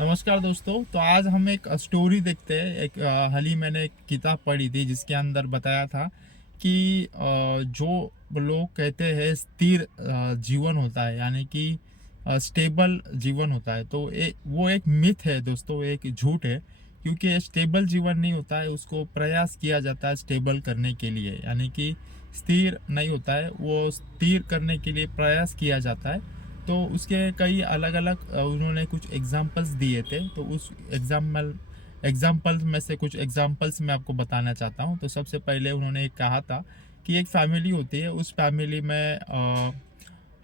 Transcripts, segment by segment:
नमस्कार दोस्तों। तो आज हम एक स्टोरी देखते हैं। हाल ही मैंने एक किताब पढ़ी थी जिसके अंदर बताया था कि जो लोग कहते हैं स्थिर जीवन होता है, यानी कि स्टेबल जीवन होता है, तो वो एक मिथ है दोस्तों, एक झूठ है। क्योंकि स्टेबल जीवन नहीं होता है, उसको प्रयास किया जाता है स्टेबल करने के लिए, यानी कि स्थिर नहीं होता है, वो स्थिर करने के लिए प्रयास किया जाता है। तो उसके कई अलग अलग उन्होंने कुछ एग्जाम्पल्स दिए थे, तो उस एग्जाम्पल्स में से कुछ एग्जाम्पल्स मैं आपको बताना चाहता हूँ। तो सबसे पहले उन्होंने एक कहा था कि एक फैमिली होती है, उस फैमिली में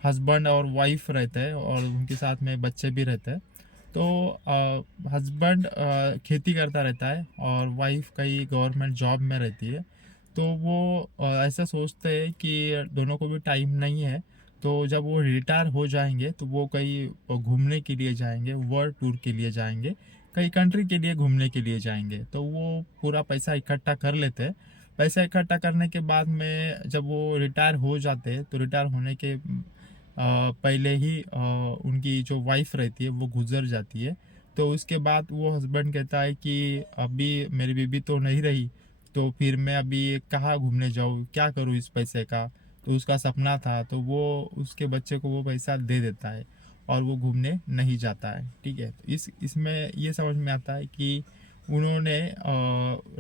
हस्बैंड और वाइफ रहते हैं और उनके साथ में बच्चे भी रहते हैं। तो हस्बैंड खेती करता रहता है और वाइफ कहीं गवर्नमेंट जॉब में रहती है। तो वो ऐसा सोचते हैं कि दोनों को भी टाइम नहीं है, तो जब वो रिटायर हो जाएंगे तो वो कहीं घूमने के लिए जाएंगे, वर्ल्ड टूर के लिए जाएंगे, कई कंट्री के लिए घूमने के लिए जाएंगे। तो वो पूरा पैसा इकट्ठा कर लेते हैं। पैसा इकट्ठा करने के बाद में जब वो रिटायर हो जाते हैं, तो रिटायर होने के पहले ही उनकी जो वाइफ रहती है वो गुजर जाती है। तो उसके बाद वो हस्बैंड कहता है कि अभी मेरी बीबी तो नहीं रही, तो फिर मैं अभी कहाँ घूमने जाऊँ, क्या करूँ इस पैसे का। तो उसका सपना था, तो वो उसके बच्चे को वो पैसा दे देता है और वो घूमने नहीं जाता है। ठीक है, तो इसमें ये समझ में आता है कि उन्होंने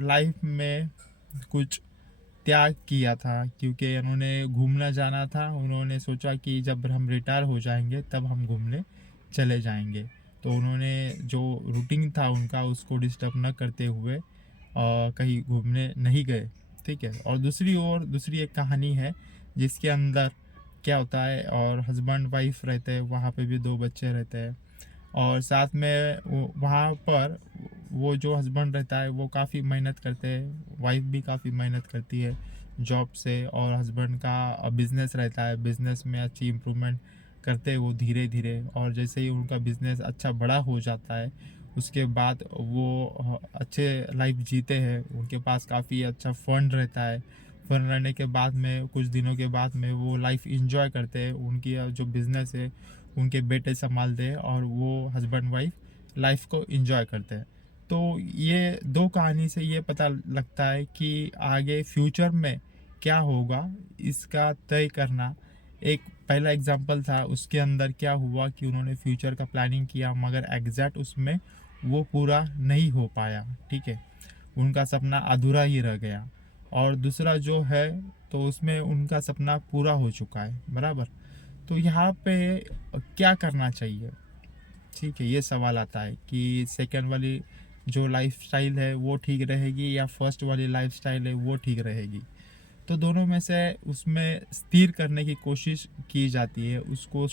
लाइफ में कुछ त्याग किया था, क्योंकि उन्होंने घूमना जाना था। उन्होंने सोचा कि जब हम रिटायर हो जाएंगे तब हम घूमने चले जाएंगे। तो उन्होंने जो रूटीन था उनका, उसको डिस्टर्ब न करते हुए कहीं घूमने नहीं गए। ठीक है, और दूसरी ओर दूसरी एक कहानी है जिसके अंदर क्या होता है, और हस्बैंड वाइफ रहते हैं, वहाँ पे भी दो बच्चे रहते हैं। और साथ में वहाँ पर वो जो हस्बैंड रहता है वो काफ़ी मेहनत करते हैं, वाइफ भी काफ़ी मेहनत करती है जॉब से, और हस्बैंड का बिजनेस रहता है, बिजनेस में अच्छी इम्प्रूवमेंट करते हैं वो धीरे धीरे। और जैसे ही उनका बिजनेस अच्छा बड़ा हो जाता है, उसके बाद वो अच्छे लाइफ जीते हैं, उनके पास काफ़ी अच्छा फंड रहता है। फंड रहने के बाद में कुछ दिनों के बाद में वो लाइफ इंजॉय करते हैं, उनकी जो बिजनेस है उनके बेटे संभालते हैं और वो हस्बैंड वाइफ लाइफ को इंजॉय करते हैं। तो ये दो कहानी से ये पता लगता है कि आगे फ्यूचर में क्या होगा, इसका तय करना। एक पहला एग्जांपल था, उसके अंदर क्या हुआ कि उन्होंने फ्यूचर का प्लानिंग किया, मगर एग्जैक्ट उसमें वो पूरा नहीं हो पाया। ठीक है, उनका सपना अधूरा ही रह गया। और दूसरा जो है, तो उसमें उनका सपना पूरा हो चुका है, बराबर। तो यहाँ पे क्या करना चाहिए? ठीक है, ये सवाल आता है कि सेकंड वाली जो लाइफस्टाइल है वो ठीक रहेगी या फर्स्ट वाली लाइफस्टाइल है वो ठीक रहेगी। तो दोनों में से उसमें स्थिर करने की कोशिश की जाती है उसको।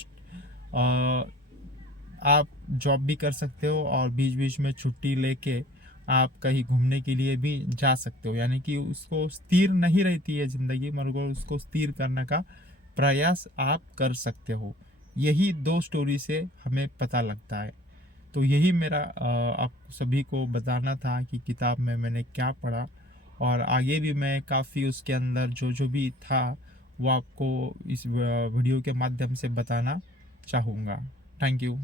आप जॉब भी कर सकते हो और बीच बीच में छुट्टी लेके आप कहीं घूमने के लिए भी जा सकते हो, यानी कि उसको स्थिर नहीं रहती है ज़िंदगी, मगर उसको स्थिर करने का प्रयास आप कर सकते हो। यही दो स्टोरी से हमें पता लगता है। तो यही मेरा आप सभी को बताना था कि किताब में मैंने क्या पढ़ा, और आगे भी मैं काफ़ी उसके अंदर जो जो भी था वो आपको इस वीडियो के माध्यम से बताना चाहूँगा। Thank you.